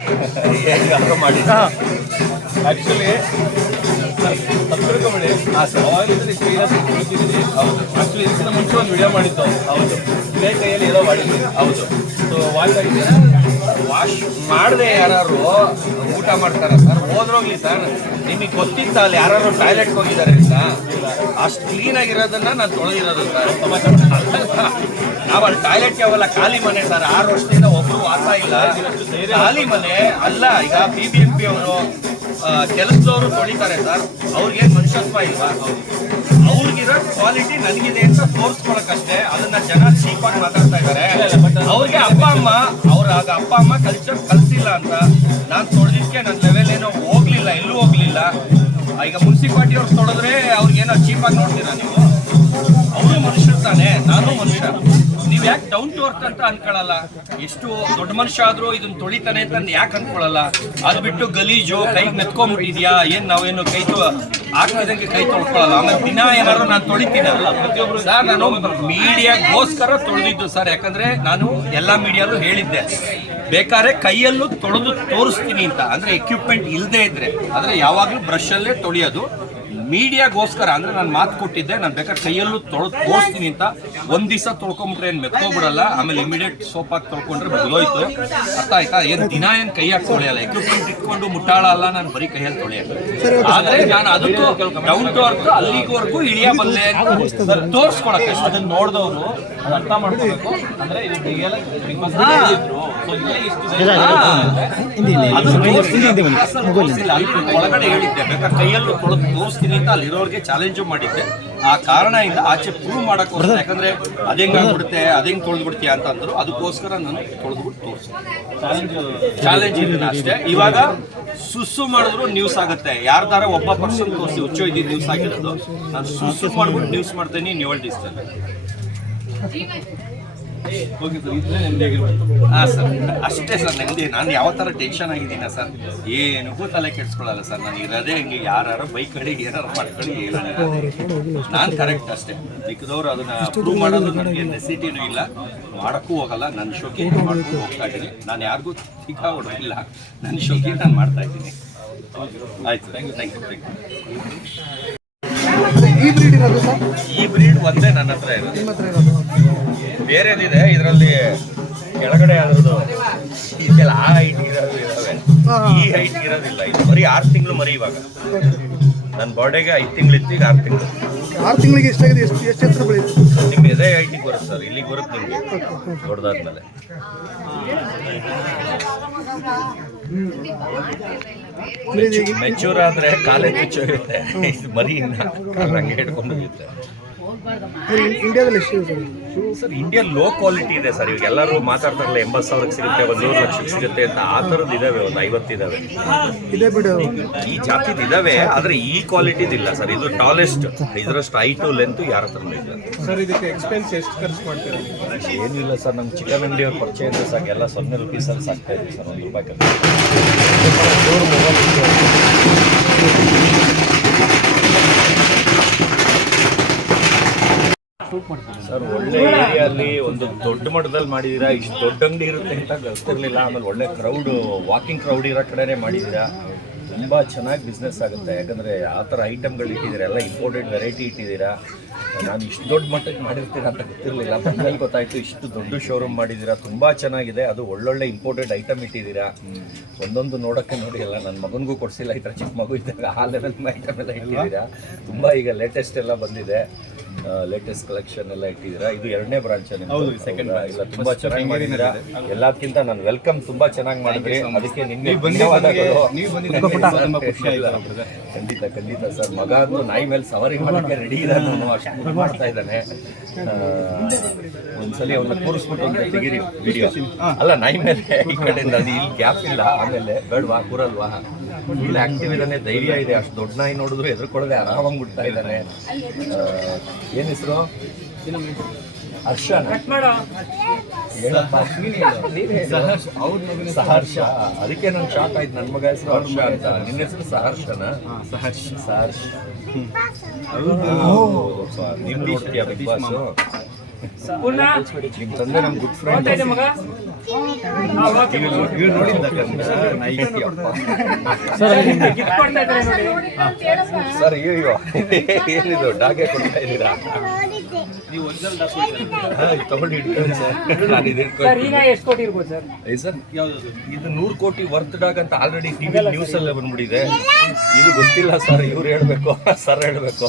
ಮಾಡಿ ಆ್ಯಕ್ಚುಲಿ ತಿಳ್ಕೊಂಬಿಡಿ. ಅವಾಗಿಂದ ಕುಳಿತಿದ್ದೀನಿ. ಹೌದು. ಆ್ಯಕ್ಚುಲಿ ಇದಕ್ಕಿಂತ ಮುಂಚೆ ಒಂದು ವಿಡಿಯೋ ಮಾಡಿದ್ದು. ಹೌದು. ಇದೇ ಕೈಯಲ್ಲಿ ಏನೋ ಮಾಡಿದ್ವಿ. ಹೌದು. ಸೊ ವಾಶ್ ಆಗಿದೆ. ವಾಶ್ ಮಾಡದೆ ಯಾರು ಊಟ ಮಾಡ್ತಾರ ಸರ್? ಹೋದ್ರೋಗ್ಲಿ ಸರ್, ನಿಮಗೆ ಗೊತ್ತಿತ್ತ ಅಲ್ಲಿ ಯಾರು ಟಾಯ್ಲೆಟ್ಗೆ ಹೋಗಿದ್ದಾರೆ ಅಂತ? ಅಷ್ಟು ಕ್ಲೀನಾಗಿರೋದನ್ನ ನಾನು ತೊಳೆದಿರೋದು ಸರ್. ನಾವು ಅಲ್ಲಿ ಟಾಯ್ಲೆಟ್ಗೆ ಹೋಗಲ್ಲ, ಖಾಲಿ ಮನೆ ಸರ್. 6 ವರ್ಷದಿಂದ ಒಬ್ಬರು ವಾಸ ಇಲ್ಲ, ಖಾಲಿ ಮನೆ ಅಲ್ಲ. ಈಗ BBMP ಅವರು ಕೆಲಸದವರು ತೊಳಿತಾರೆ ಸರ್, ಅವ್ರಿಗೇನು ಮನುಷ್ಯತ್ವ ಇಲ್ವಾ? ಅವ್ರಿಗಿರೋ ಕ್ವಾಲಿಟಿ ನನಗಿದೆ ಅಂತ ತೋರಿಸ್ಕೊಳಕ್ಕಷ್ಟೇ. ಅದನ್ನ ಜನ ಚೀಪಾಗಿ ಮಾತಾಡ್ತಾ ಇದ್ದಾರೆ. ಅವ್ರಿಗೆ ಅಪ್ಪ ಅಮ್ಮ ಕಲಿಸಿಲ್ಲ ಅಂತ ನಾನು ತೊಳೆದಿದ್ದಕ್ಕೆ ನನ್ನ ಲೆವೆಲ್ ಏನೋ ಹೋಗ್ಲಿಲ್ಲ, ಎಲ್ಲೂ ಹೋಗ್ಲಿಲ್ಲ. ಈಗ ಮುನ್ಸಿಪಾಲಿಟಿ ಅವ್ರು ತೊಳೆದ್ರೆ ಅವ್ರಿಗೇನೋ ಚೀಪಾಗಿ ನೋಡ್ತೀರಾ ನೀವು? ಅವರು ಮನುಷ್ಯರು ತಾನೆ, ನಾನು ಮನುಷ್ಯ. ನೀವ್ ಯಾಕೆ ಡೌನ್ ಟು ಅರ್ತ್ ಅಂತ ಅನ್ಕೊಳ್ಳಲ್ಲ? ಎಷ್ಟು ದೊಡ್ಡ ಮನುಷ್ಯ ಆದ್ರೂ ಇದನ್ನ ತೊಳಿತಾನೆ ಅಂತ ಯಾಕೆ ಅನ್ಕೊಳ್ಳಲ್ಲ? ಅದು ಬಿಟ್ಟು ಗಲೀಜು ಕೈಗೆ ಮೆತ್ಕೊಂಡ್ಬಿಟ್ಟಿದ್ಯಾ ಏನ್? ನಾವೇನು ಕೈ ಹಾಕಿದಂಗೆ ಕೈ ತೊಳ್ಕೊಳ್ಳಲ್ಲ. ಆಮೇಲೆ ದಿನ ಏನಾದ್ರು ನಾನು ತೊಳಿತೀನಲ್ಲ ಪ್ರತಿಯೊಬ್ರು ಸರ್. ನಾನು ಮೀಡಿಯಾಗೋಸ್ಕರ ತೊಳೆದಿದ್ದು ಸರ್. ಯಾಕಂದ್ರೆ ನಾನು ಎಲ್ಲಾ ಮೀಡಿಯಾಲು ಹೇಳಿದ್ದೆ, ಬೇಕಾದ್ರೆ ಕೈಯಲ್ಲೂ ತೊಳೆದು ತೋರಿಸ್ತೀನಿ ಅಂತ. ಅಂದ್ರೆ ಎಕ್ವಿಪ್ಮೆಂಟ್ ಇಲ್ಲದೆ ಇದ್ರೆ, ಆದ್ರೆ ಯಾವಾಗ್ಲೂ ಬ್ರಷ್ ಅಲ್ಲೇ ತೊಳೆಯೋದು ಮೀಡಿಯಾಗೋಸ್ಕರ. ಅಂದ್ರೆ ನಾನು ಮಾತು ಕೊಟ್ಟಿದ್ದೆ, ನಾನು ಬೇಕಾದ್ರೆ ಕೈಯಲ್ಲೂ ತೋರಿಸ್ತೀನಿ ಅಂತ. ಒಂದ್ ದಿವಸ ತೊಳ್ಕೊಂಬಿಟ್ರೆ ಏನ್ ಮೆತ್ಕೊಬಿಡಲ್ಲ, ಆಮೇಲೆ ಇಮಿಡಿಯೇಟ್ ಸೋಪ್ ಹಾಕಿ ತೊಳ್ಕೊಂಡ್ರೆ ಬದಲೋಯ್ತು. ಅರ್ಥ ಆಯ್ತಾ? ಏನ್ ದಿನ ಏನ್ ಕೈ ಹಾಕಿ ತೊಳೆಯಲ್ಲ, ಎಕ್ವಿಪ್ಮೆಂಟ್ ಇಟ್ಕೊಂಡು ಮುಟ್ಟಾಳ ಅಲ್ಲ, ನಾನು ಬರೀ ಕೈಯಲ್ಲಿ ತೊಳೆಯಲ್ಲ. ಆದ್ರೆ ನಾನು ಅದಕ್ಕೂ ಡೌನ್ ಟು ಅರ್ತ್ ಅಲ್ಲಿವರೆಗೂ ಇಳಿಯಬಲ್ಲೆ ತೋರಿಸ್ಕೊಳಕ್ಕೆ. ಅದನ್ನ ನೋಡಿದವರು ಅರ್ಥ ಮಾಡ್ಕೋಬೇಕು. ಅಂದ್ರೆ ಒಳಗಡೆ ಹೇಳಿದ್ದೆ, ಬೇಕಾದ್ರೆ ಕೈಯಲ್ಲೂ ತೊಳೆದು ತೋರಿಸ್ತೀನಿ ಅಂತ ಅಲ್ಲಿರೋರಿಗೆ ಚಾಲೆಂಜು ಮಾಡಿದ್ದೆ. ಆ ಕಾರಣದಿಂದ ಆಚೆ ಪ್ರೂವ್ ಮಾಡಕ್ಕೋಸ್ಕರ. ಯಾಕಂದ್ರೆ ಅದೇಂಗಾಗ್ಬಿಡುತ್ತೆ, ಅದೇಂಗ್ ತೊಳೆದ್ಬಿಡ್ತೀಯ ಅಂತ ಅಂದ್ರು. ಅದಕ್ಕೋಸ್ಕರ ನಾನು ತೊಳೆದ್ಬಿಟ್ಟು ತೋರಿಸ್ತೀನಿ. ಚಾಲೆಂಜ್ ಇದೆ ಅಷ್ಟೇ. ಇವಾಗ ಸುಸ್ಸು ಮಾಡಿದ್ರು ನ್ಯೂಸ್ ಆಗುತ್ತೆ. ಯಾರ್ದಾರ ಒಬ್ಬ ಪರ್ಸನ್ ತೋರಿಸಿ ಹುಚ್ಚೋ ಇದ್ದೀನಿ ನ್ಯೂಸ್ ಆಗಿರೋದು. ನಾನು ಸುಸ್ಸು ಮಾಡ್ಬಿಟ್ಟು ನ್ಯೂಸ್ ಮಾಡ್ತೀನಿ, ನ್ಯೂಲ್ ಡಿಸ್ಟಲ್ಲಿ. ಓಕೆ ಸರ್, ಇದ್ರೆ ನೆಮ್ಮದಿಯಾಗಿರ್ಬೇಕು. ಹಾಂ ಸರ್, ಅಷ್ಟೇ ಸರ್ ನೆಮ್ಮದಿ. ನಾನು ಯಾವ ಥರ ಟೆನ್ಷನ್ ಆಗಿದ್ದೀನ ಸರ್, ಏನಕ್ಕೂ ತಲೆ ಕೆಡ್ಸ್ಕೊಳ್ಳಲ್ಲ ಸರ್. ನಾನು ಇರೋದೇ ಹಂಗೆ. ಯಾರು ಬೈಕ್ ಕಡೆ ಏನಾರು ಮಾಡ್ಕೊಳ್ಳಿ, ನಾನು ಕರೆಕ್ಟ್ ಅಷ್ಟೇ. ಮಿಕ್ಕದವ್ರು ಅದನ್ನ ಪ್ರೂವ್ ಮಾಡೋದು ನನಗೆ ನೆಸಿಟಿನೂ ಇಲ್ಲ, ಮಾಡೋಕ್ಕೂ ಹೋಗಲ್ಲ. ನನ್ನ ಶೋಕಿ ಮಾಡ್ಕೊಂಡು ಹೋಗ್ತಾ ಇದ್ದೀನಿ. ನಾನು ಯಾರಿಗೂ ಟೀಕ ಹೊಡೋದಿಲ್ಲ, ನನ್ನ ಶೋಕಿ ನಾನು ಮಾಡ್ತಾ ಇದ್ದೀನಿ. ಆಯ್ತು, ಥ್ಯಾಂಕ್ ಯು. ಈ ಬ್ರೀಡ್ ಒಂದೇ ನನ್ನ ಹತ್ರ ಇರೋದು. ಬೇರೆದಿದೆ ಇದರಲ್ಲಿ, ಕೆಳಗಡೆ ಅದ್ರದ್ದು ಇದೆಲ್ಲ ಆ ಹೈಟ್ ಇರೋದು ಇದಾವೆ, ಈ ಹೈಟ್ ಇರೋದಿಲ್ಲ. ಇದು ಬರೀ 6 ತಿಂಗಳು ಮರಿ. ಇವಾಗ ನನ್ನ ಬರ್ಡೇಗೆ 5 ತಿಂಗಳಿತ್ತು, ಈಗ 6 ತಿಂಗಳು. 6 ತಿಂಗಳಿಗೆ ಎಷ್ಟಾಗಿದೆ? ಎಷ್ಟು ಎತ್ತರ ಬೆಳೆಯುತ್ತೆ? ನಿಮ್ಗೆ ಎದೆ ಹೈಟಿಗೆ ಬರುತ್ತೆ ಸರ್, ಇಲ್ಲಿಗೆ ಬರುತ್ತೆ ನಿಮಗೆ ದೊಡ್ಡದಾದ್ಮೇಲೆ. ಮೆಚೂರ್ ಆದ್ರೆ ಕಾಲೇ ಮೆಚ್ಚೋಗುತ್ತೆ, ಮರಿ ಹಂಗೆ ಹಿಡ್ಕೊಂಡು ಹೋಗುತ್ತೆ. ಇಂಡಿಯಾದಲ್ಲಿ ಎಷ್ಟು ಸರ್? ಇಂಡಿಯಾ ಲೋ ಕ್ವಾಲಿಟಿ ಇದೆ ಸರ್. ಇವಾಗ ಎಲ್ಲರೂ ಮಾತಾಡ್ತಾರಲ್ಲ 80,000ಕ್ಕೆ ಸಿಗುತ್ತೆ, 100 ಲಕ್ಷಕ್ಕೆ ಸಿಗುತ್ತೆ ಅಂತ. ಆ ಥರದ್ದು ಇದಾವೆ, ಒಂದು 50 ಇದಾವೆ. ಈ ಜಾತಿದ್ ಇದಾವೆ, ಆದ್ರೆ ಈ ಕ್ವಾಲಿಟಿದಿಲ್ಲ ಸರ್. ಇದು ಟಾಲೆಸ್ಟ್, ಇದರಷ್ಟು ಹೈಟು ಲೆಂತ್ ಯಾರ ಹತ್ರನೂ ಇಲ್ಲ ಸರ್. ಇದಕ್ಕೆ ಎಕ್ಸ್ಪೆನ್ಸ್ ಎಷ್ಟು ಖರ್ಚು ಮಾಡ್ತೀರಾ? ಏನಿಲ್ಲ ಸರ್, ನಮ್ಮ ಚಿಕನ್ ಅಂಗಡಿಯವ್ರು ಪರಿಚಯ ಇದ್ರೆ ಸಾಕು, ಎಲ್ಲ 0 ರೂಪೀಸಲ್ಲಿ ಸಾಕ್ತಾ ಇದ್ವಿ ಸರ್. 1 ರೂಪಾಯಿ ಖರ್ಚು. ಸರ್, ಒಳ್ಳೆ ಏರಿಯಲ್ಲಿ ಒಂದು ದೊಡ್ಡ ಮಟ್ಟದಲ್ಲಿ ಮಾಡಿದ್ದೀರಾ. ಇಷ್ಟು ದೊಡ್ಡ ಅಂಗಡಿ ಇರುತ್ತೆ ಅಂತ ಗೊತ್ತಿರಲಿಲ್ಲ. ಆಮೇಲೆ ಒಳ್ಳೆ ಕ್ರೌಡ್, ವಾಕಿಂಗ್ ಕ್ರೌಡ್ ಇರೋ ಕಡೆನೇ ಮಾಡಿದ್ದೀರಾ. ತುಂಬ ಚೆನ್ನಾಗಿ ಬಿಸ್ನೆಸ್ ಆಗುತ್ತೆ. ಯಾಕಂದರೆ ಆ ಥರ ಐಟಮ್ಗಳು ಇಟ್ಟಿದ್ದೀರಾ, ಎಲ್ಲ ಇಂಪೋರ್ಟೆಡ್ ವೆರೈಟಿ ಇಟ್ಟಿದ್ದೀರಾ. ನಾನು ಇಷ್ಟು ದೊಡ್ಡ ಮಟ್ಟಕ್ಕೆ ಮಾಡಿರ್ತೀರಾ ಅಂತ ಗೊತ್ತಿರಲಿಲ್ಲ, ಬಂದಲ್ಲಿ ಗೊತ್ತಾಯಿತು. ಇಷ್ಟು ದೊಡ್ಡ ಶೋರೂಮ್ ಮಾಡಿದ್ದೀರಾ, ತುಂಬ ಚೆನ್ನಾಗಿದೆ. ಅದು ಒಳ್ಳೊಳ್ಳೆ ಇಂಪೋರ್ಟೆಡ್ ಐಟಮ್ ಇಟ್ಟಿದ್ದೀರಾ. ಒಂದೊಂದು ನೋಡೋಕ್ಕೆ ನೋಡಿ, ಎಲ್ಲ ನನ್ನ ಮಗನಿಗೂ ಕೊಡಿಸಿಲ್ಲ. ಈ ಥರ ಚಿಕ್ಕ ಮಗು ಇದ್ದಾಗ ಆ ಲೆವೆಲ್ ಐಟಮ್ ಎಲ್ಲ ಇಟ್ಟಿದ್ದೀರಾ. ತುಂಬ ಈಗ ಲೇಟೆಸ್ಟ್ ಎಲ್ಲ ಬಂದಿದೆ, ಲೇಟೆಸ್ಟ್ ಕಲೆಕ್ಷನ್ ಎಲ್ಲ ಇಟ್ಟಿದ್ದೀರಾ. ಇದು 2ನೇ ಬ್ರಾಂಚ್. ಹೌದು, ಸೆಕೆಂಡ್ ಬ್ರಾಂಚ್. ಇಲ್ಲ, ತುಂಬ ಚೆನ್ನಾಗಿ ಮಾಡಿದ್ದೀರಾ. ಎಲ್ಲದಕ್ಕಿಂತ ನಾನು ವೆಲ್ಕಮ್ ತುಂಬ ಚೆನ್ನಾಗಿ ಮಾಡಿದ್ರಿ, ಅದಕ್ಕೆ ನಿಮಗೆ ಧನ್ಯವಾದಗಳು. ಖಂಡಿತ ಖಂಡಿತ ಸರ್. ಮಗ ಅಂದು ನಾಯಿ ಮೇಲೆ ಸವಾರಿ ಮಾಡೋಕ್ಕೆ ರೆಡಿ ಇದ್ದಾನೆ, ಅಷ್ಟು ಮಾಡ್ತಾ ಇದ್ದಾನೆ. ಒಂದ್ಸಲಿ ಅವನ್ನ ಕೂರಿಸ್ಬಿಟ್ಟು ಅಂತ ತೆಗೀರಿ ವಿಡಿಯೋ. ಅಲ್ಲ, ನಾಯಿ ಮೇಲೆ ಈ ಕಡೆಯಿಂದ ಅದು ಇಲ್ಲಿ ಗ್ಯಾಪ್ ಇಲ್ಲ, ಆಮೇಲೆ ಬೇಡವಾ ಕೂರಲ್ವಾ? ಇಲ್ಲಿ ಆಕ್ಟಿವ್ ಇದ್ದಾನೆ, ಧೈರ್ಯ ಇದೆ. ಅಷ್ಟು ದೊಡ್ಡ ನಾಯಿ ನೋಡಿದ್ರು ಎದುರ್ಕೊಳ್ಳದೆ ಆರಾಮಾಗಿ ಬಿಡ್ತಾ ಇದ್ದಾನೆ. ಏನ್ ಹೆಸರು? ಹರ್ಷ. ಸಹರ್ಷ. ಅದಕ್ಕೆ ನಂಗೆ ಶಾಕ್ ಆಯ್ತು, ನನ್ನ ಮಗ ಹೆಸರು ಹರ್ಷ ಅಂತ. ನಿನ್ನ ಹೆಸರು ಸಹರ್ಷನ? ಸಹರ್ಷ. ನೀವು ನೋಡ್ತೀಯ ಬಿಗ್ ಬಾಸ್? ನಿಮ್ಮ ತಂದೆ ನಮ್ಮ ಗುಡ್ ಫ್ರೆಂಡ್ ಇವ್ರು ನೋಡಿದ್ದ ಸರ್ ಅಯ್ಯೋ ಏನಿದು ಡಾಗೆ ಕೊಡ್ತಾ ಇದ್ದೀರಾ ನೀವು ತಗೊಂಡು ಇಟ್ಕೊಂಡು ಸರ್ ನಾನು ಇದು ಸರ್ ಇದು 100 ಕೋಟಿ ವರ್ತ್ ಡಾಗ್ ಅಂತ ಆಲ್ರೆಡಿ ಟಿವಿ ನ್ಯೂಸ್ ಅಲ್ಲೇ ಬಂದ್ಬಿಟ್ಟಿದೆ. ಇದು ಗೊತ್ತಿಲ್ಲ ಸರ್, ಇವ್ರು ಹೇಳ್ಬೇಕು, ಸರ್ ಹೇಳ್ಬೇಕು.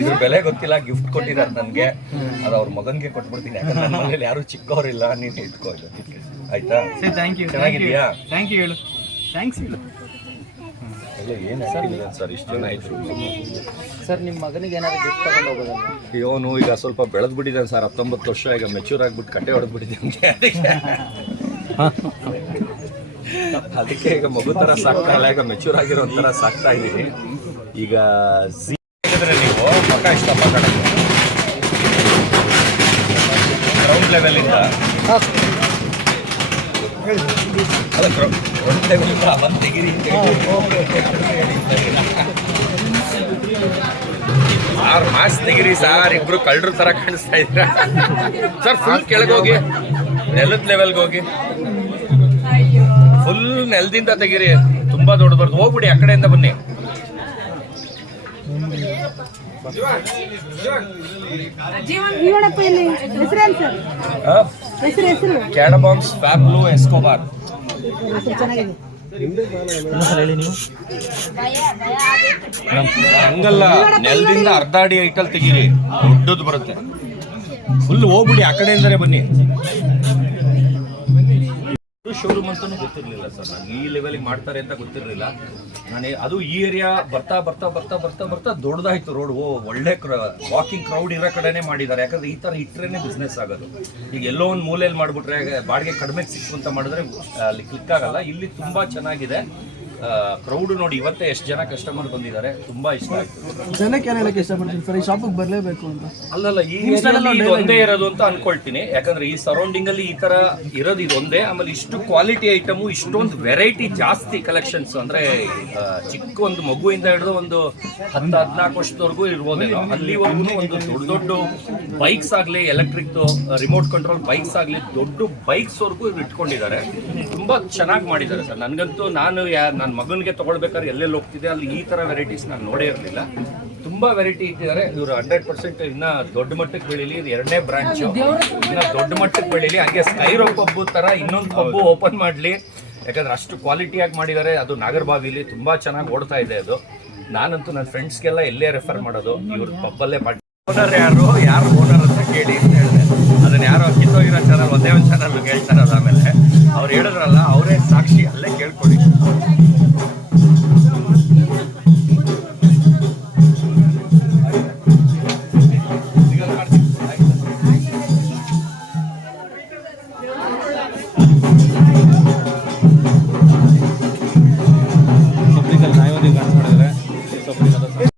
ಇದ್ರ ಬೆಲೆ ಗೊತ್ತಿಲ್ಲ, ಗಿಫ್ಟ್ ಕೊಟ್ಟಿದ್ದಾರೆ ನನಗೆ. ಅದು ಅವ್ರ ಮಗನಿಗೆ ಕೊಟ್ಬಿಡ್ತೀನಿ, ಯಾಕಂದ್ರೆ ನನ್ನ ಮನೇಲಿ ಯಾರು ಚಿಕ್ಕವರಿಲ್ಲ. ನೀನು ಇಟ್ಕೋ ಇದು, ಆಯ್ತಾ? ಚೆನ್ನಾಗಿದೆಯಾ? ಥ್ಯಾಂಕ್ ಯು ಹೇಳು. ಥ್ಯಾಂಕ್ಸ್ ಹೇಳು. ಎಲ್ಲ ಏನು ಸರ್, ಇಷ್ಟು ಜನ ಆಯ್ತು ಸರ್. ನಿಮ್ಮ ಮಗನಿಗೆ ಏನಾದ್ರು ಗಿಫ್ಟ್ ತಗೊಂಡು ಹೋಗೋದಲ್ಲ? ಇವನು ಈಗ ಸ್ವಲ್ಪ ಬೆಳೆದ್ಬಿಟ್ಟಿದ್ದಾನೆ ಸರ್, 19 ವರ್ಷ, ಈಗ ಮೆಚೂರ್ ಆಗಿಬಿಟ್ಟು ಕಟ್ಟೆ ಹೊಡೆದ್ಬಿಟ್ಟಿದ್ದಾನೆ. ಅದಕ್ಕೆ ಈಗ ಮಗು ಥರ ಸಾಕ್ತಾ ಇಲ್ಲ, ಈಗ ಮೆಚೂರ್ ಆಗಿರೋ ಥರ ಸಾಕ್ತಾ ಇದ್ದೀನಿ. ಈಗ ನೀವು ಮಕ್ಕ ಇಷ್ಟ ಮಾತಾಡೋದು ಗ್ರೌಂಡ್ ಲೆವೆಲಿಂದ, ಅಲ್ಲ ಗ್ರೌಂಡ್ ಲೆವೆಲಿಂದ ಬಂದು ತೆಗಿರಿ ಅಂತ ಸಾರ್, ಮಾಸ್ ತೆಗಿರಿ ಸಾರ್. ಇಬ್ರು ಕಳ್ಳರು ತರ ಕಾಣಿಸ್ತಾ ಇದ್ರ ಸರ್. ಫುಲ್ ಕೆಳಗೋಗಿ ನೆಲದ ಲೆವೆಲ್ಗೆ ಹೋಗಿ ಫುಲ್ ನೆಲದಿಂದ ತೆಗಿರಿ, ತುಂಬಾ ದೊಡ್ಡದು ಹೋಗ್ಬಿಡಿ. ಆ ಕಡೆಯಿಂದ ಬನ್ನಿ. ಕ್ಯಾಡಬಾಮ್ಸ್ ಫ್ಯಾಬ್ಲೋ ಎಸ್ಕೋಬಾರ್. ಹಂಗಲ್ಲ, ನೆಲದಿಂದ ಅರ್ಧ ಅಡಿ ಐಟಲ್ ತೆಗೀರಿ, ದೊಡ್ಡದು ಬರುತ್ತೆ. ಫುಲ್ ಹೋಗ್ಬಿಡಿ, ಆ ಕಡೆಯಿಂದಲೇ ಬನ್ನಿ. ಶೋರೂಮ್ ಅಂತಾನು ಗೊತ್ತಿರಲಿಲ್ಲ ಸರ್, ನಾನು ಈ ಲೆವೆಲಿಗೆ ಮಾಡ್ತಾರೆ ಅಂತ ಗೊತ್ತಿರಲಿಲ್ಲ. ನಾನು ಅದು ಈ ಏರಿಯಾ ಬರ್ತಾ ಬರ್ತಾ ಬರ್ತಾ ಬರ್ತಾ ಬರ್ತಾ ದೊಡ್ಡದಾಯ್ತು ರೋಡ್. ಒಳ್ಳೆ ವಾಕಿಂಗ್ ಕ್ರೌಡ್ ಇರೋ ಕಡೆನೇ ಮಾಡಿದ್ದಾರೆ, ಯಾಕಂದ್ರೆ ಈ ಥರ ಇಟ್ಟರೇನೆ ಬಿಸ್ನೆಸ್ ಆಗೋದು. ಈಗ ಎಲ್ಲೋ ಒಂದು ಮೂಲೆಯಲ್ಲಿ ಮಾಡಿಬಿಟ್ರೆ ಬಾಡಿಗೆ ಕಡಿಮೆ ಸಿಕ್ಕು ಅಂತ ಮಾಡಿದ್ರೆ ಅಲ್ಲಿ ಕ್ಲಿಕ್ ಆಗಲ್ಲ. ಇಲ್ಲಿ ತುಂಬಾ ಚೆನ್ನಾಗಿದೆ. ಕ್ರೌಡ್ ನೋಡಿ, ಇವತ್ತೇ ಎಷ್ಟು ಜನ ಕಸ್ಟಮರ್ ಬಂದಿದ್ದಾರೆ, ತುಂಬಾ ಇಷ್ಟ ಆಯ್ತು. ಜನಕ್ಕೆ ಏನು ಹೇಳಕ್ಕೆ ಇಷ್ಟಪಡ್ತೀನಿ ಸರ್, ಈ ಶಾಪಿಗೆ ಬರಲೇಬೇಕು ಅಂತ? ಅಲ್ಲಲ್ಲ, ಈ ಇದು ಒಂದೇ ಇರೋದು ಅಂತ ಅನ್ಕೊಳ್ತೀನಿ, ಯಾಕಂದ್ರೆ ಈ ಸರೌಂಡಿಂಗ್ ಅಲ್ಲಿ ಈ ತರ ಇರೋದು ಇದೊಂದೇ. ಆಮೇಲೆ ಇಷ್ಟು ಕ್ವಾಲಿಟಿ ಐಟಮು, ಇಷ್ಟೊಂದು ವೆರೈಟಿ, ಜಾಸ್ತಿ ಕಲೆಕ್ಷನ್ಸ್. ಅಂದ್ರೆ ಚಿಕ್ಕ ಒಂದು ಮಗುವಿಂದ ಹಿಡಿದು ಒಂದು 10-14 ವರ್ಷದವರೆಗೂ ಇರ್ಬೋದೇನೋ, ಅಲ್ಲಿವರೆಗೂ ಒಂದು ದೊಡ್ಡ ದೊಡ್ಡ ಬೈಕ್ಸ್ ಆಗಲಿ, ಎಲೆಕ್ಟ್ರಿಕ್ ರಿಮೋಟ್ ಕಂಟ್ರೋಲ್ ಬೈಕ್ಸ್ ಆಗಲಿ, ದೊಡ್ಡ ಬೈಕ್ಸ್ ವರ್ಗೂ ಇವ್ರು ಇಟ್ಕೊಂಡಿದ್ದಾರೆ. ತುಂಬಾ ಚೆನ್ನಾಗಿ ಮಾಡಿದ್ದಾರೆ ಸರ್. ನನಗಂತೂ ನನ್ನ ಮಗನಿಗೆ ತಗೊಳ್ಬೇಕಾದ್ರೆ ಎಲ್ಲೆಲ್ಲಿ ಹೋಗ್ತಿದೆ ಅಲ್ಲಿ ಈ ತರ ವೆರೈಟೀಸ್ ನಾನು ನೋಡೇ ಇರಲಿಲ್ಲ. ತುಂಬಾ ವೆರೈಟಿ ಇಟ್ಟಿದ್ದಾರೆ ಇವರು. 100% ಇನ್ನ ದೊಡ್ಡ ಮಟ್ಟಕ್ಕೆ ಬೆಳೀಲಿ. ಇದು 2ನೇ ಬ್ರಾಂಚ್, ಇನ್ನ ದೊಡ್ಡ ಮಟ್ಟಕ್ಕೆ ಬೆಳೀಲಿ. ಹಾಗೆ ಸ್ಕೈರೋ ಪಬ್ಬು ತರ ಇನ್ನೊಂದು ಪಬ್ಬು ಓಪನ್ ಮಾಡಲಿ, ಯಾಕಂದ್ರೆ ಅಷ್ಟು ಕ್ವಾಲಿಟಿಯಾಗಿ ಮಾಡಿದ್ದಾರೆ. ಅದು ನಾಗರಬಾವಿಲಿ ತುಂಬಾ ಚೆನ್ನಾಗಿ ಓಡ್ತಾ ಇದೆ ಅದು. ನಾನಂತೂ ನನ್ನ ಫ್ರೆಂಡ್ಸ್ಗೆಲ್ಲ ಎಲ್ಲೇ ರೆಫರ್ ಮಾಡೋದು, ಇವ್ರ ಪಬ್ಬಲ್ಲೇ ಮಾಡಿ. ಓನರ್ ಯಾರು ಓನರ್ ಅಂತ ಕೇಳಿ ಅಂತ ಹೇಳಿದೆ. ಅದನ್ನ ಯಾರೋ ಕಿತ್ತೋಗಿರೋ ಚಾನಲ್, ಒಂದೇ ಒಂದು ಚಾನಲ್ ಹೇಳ್ತಾರಲ್ಲ. ಆಮೇಲೆ ಅವ್ರು ಹೇಳಿದ್ರಲ್ಲ, ಅವರೇ ಸಾಕ್ಷಿ, ಅಲ್ಲೇ ಕೇಳ್ಕೊಳ್ಳಿ.